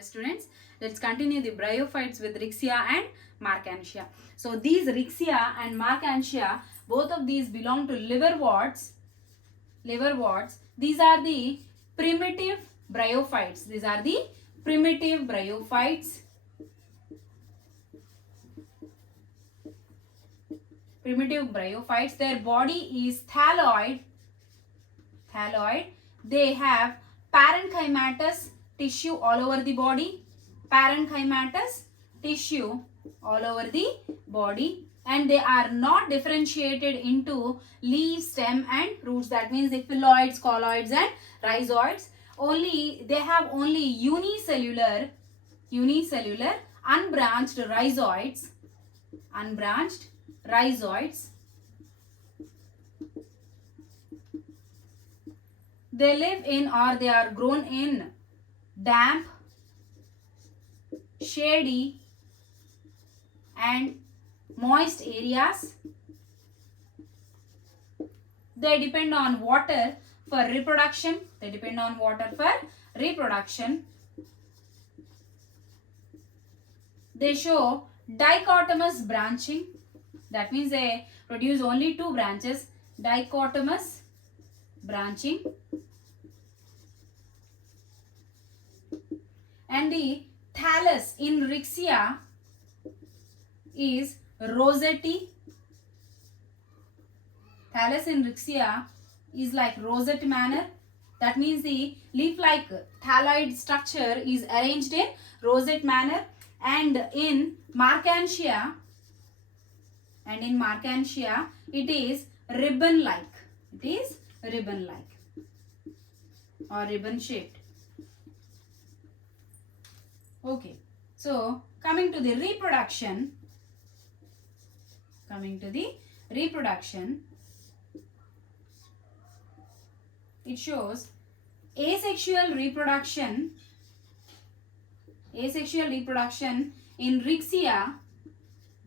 Hello students, let's continue the bryophytes with Riccia and marchantia. So these Riccia and marchantia, both of these belong to liverworts. These are the primitive bryophytes. These are the primitive bryophytes. Their body is thalloid. They have parenchymatous tissue all over the body. And they are not differentiated into leaf, stem and roots. That means the phylloids, colloids and rhizoids. They have only unicellular unbranched rhizoids. They live in, or they are grown in, damp, shady and moist areas. They depend on water for reproduction. They show dichotomous branching. That means they produce only two branches. Dichotomous branching. And the thallus in Riccia is rosette. Thallus in Riccia is like rosette manner. That means the leaf-like thalloid structure is arranged in rosette manner. And in marchantia, it is ribbon-like. Or ribbon-shaped. Okay, so coming to the reproduction, it shows asexual reproduction in Riccia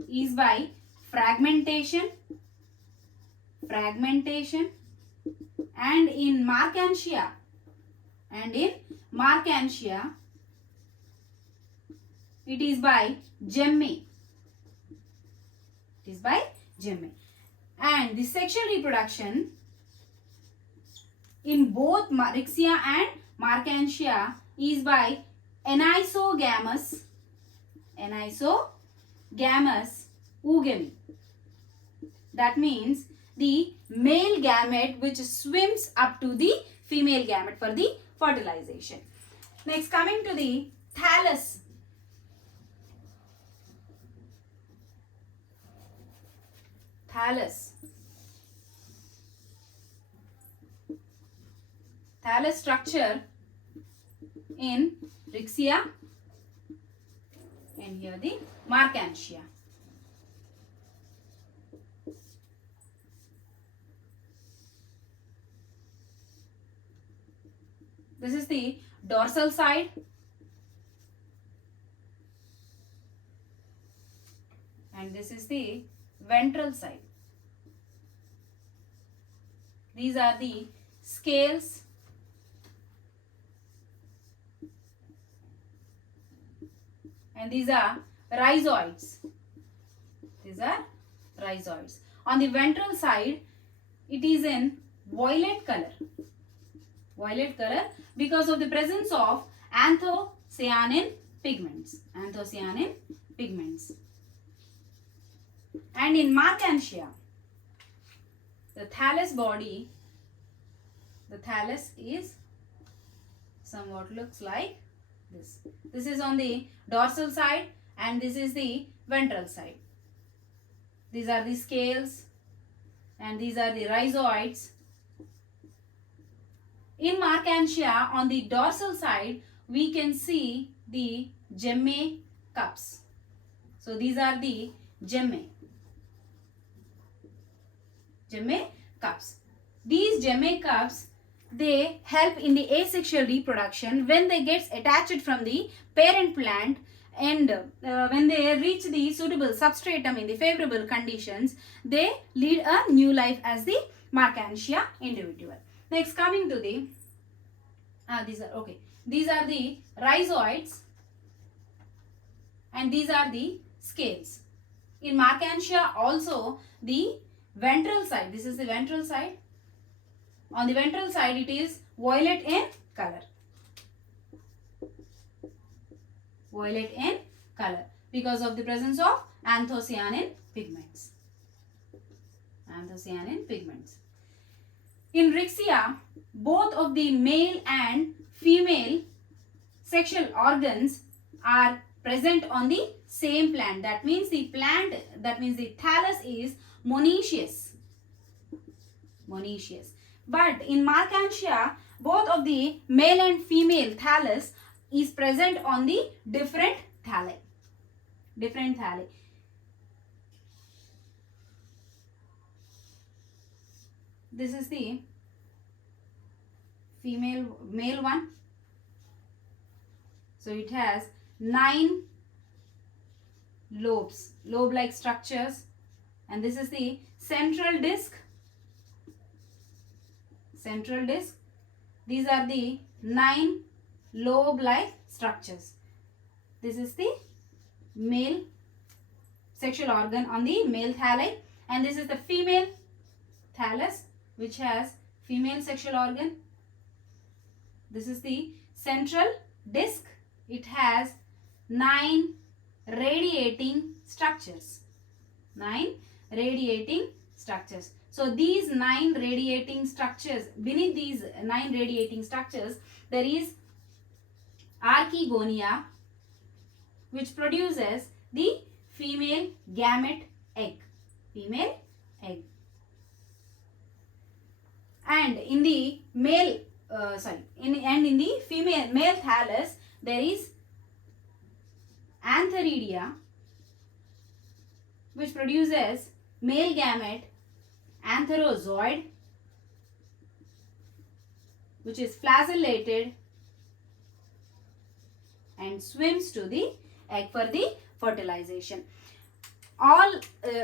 is by fragmentation, and in marchantia it is by gemme. And the sexual reproduction in both Riccia and marchantia is by anisogamous oogamy. That means the male gamete which swims up to the female gamete for the fertilization. Next, coming to the thallus. Thallus structure in Riccia and here the marchantia. This is the dorsal side. And this is the ventral side. These are the scales. And these are rhizoids. On the ventral side, it is in violet color because of the presence of anthocyanin pigments. And in marchantia, the thallus body, is somewhat looks like this. This is on the dorsal side and this is the ventral side. These are the scales and these are the rhizoids. In marchantia, on the dorsal side, we can see the gemme cups. So these are the gemme cups. These gemme cups, they help in the asexual reproduction when they get attached from the parent plant, and when they reach the suitable substratum in the favorable conditions, they lead a new life as the marchantia individual. Next, coming to the these are the rhizoids. and these are the scales. In marchantia also the ventral side, this is the ventral side. On the ventral side it is violet in color. Violet in color because of the presence of anthocyanin pigments. Anthocyanin pigments. In Riccia, both of the male and female sexual organs are present on the same plant. That means the thallus is monoecious. Monoecious. But in marchantia, both of the male and female thallus is present on the different thalli. Different thalli. This is the male one. So it has 9 lobes, lobe-like structures, and this is the central disc. Central disc. These are the 9 lobe-like structures. This is the male sexual organ on the male thalli, and this is the female thallus which has female sexual organ. This is the central disc. It has 9 radiating structures. 9 radiating structures. So these 9 radiating structures, beneath these 9 radiating structures, there is archegonia, which produces the female gamete egg. Female egg. And in the male, in the male thallus, there is antheridia, which produces male gamete antherozoid, which is flagellated and swims to the egg for the fertilization. All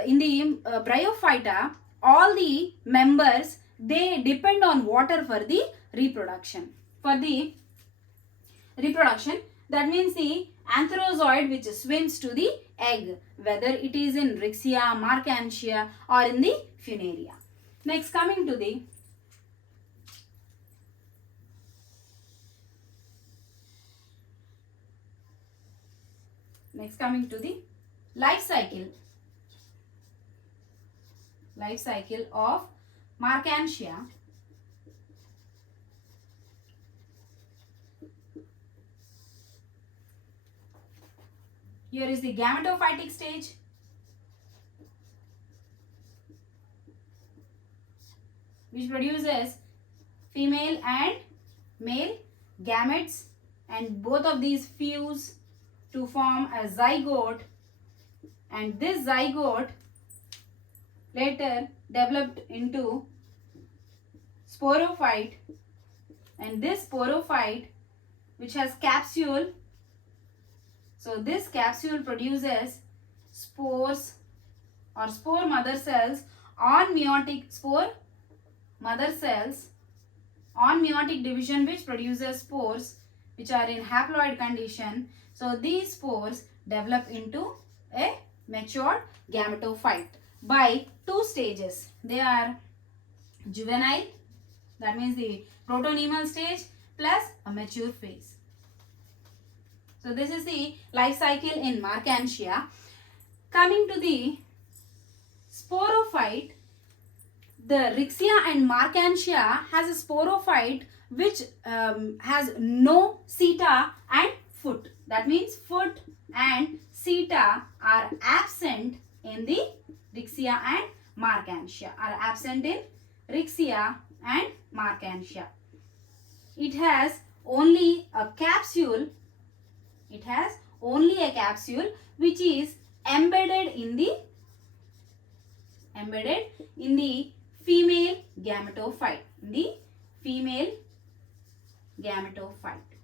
in the Bryophyta, all the members, they depend on water for the reproduction. That means the antherozoid which swims to the egg, whether it is in Riccia, marchantia or in the Funaria. Next, coming to the life cycle of marchantia. Here is the gametophytic stage. Which produces female and male gametes, and both of these fuse to form a zygote, and this zygote later developed into sporophyte, and this sporophyte which has capsule, so this capsule produces spores or spore mother cells on meiotic spore mother cells on meiotic division, which produces spores which are in haploid condition. So these spores develop into a matured gametophyte by 2 stages. They are juvenile, that means the protonemal stage, plus a mature phase. So this is the life cycle in marchantia. Coming to the sporophyte, the Riccia and marchantia has a sporophyte which has no seta and foot. That means foot and seta are absent in the Riccia and marchantia. It has only a capsule. Which is embedded in the female gametophyte. The female gametophyte.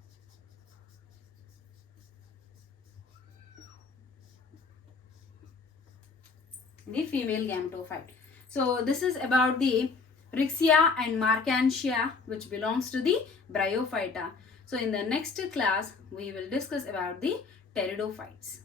So this is about the Riccia and marchantia, which belongs to the Bryophyta. So in the next class, we will discuss about the pteridophytes.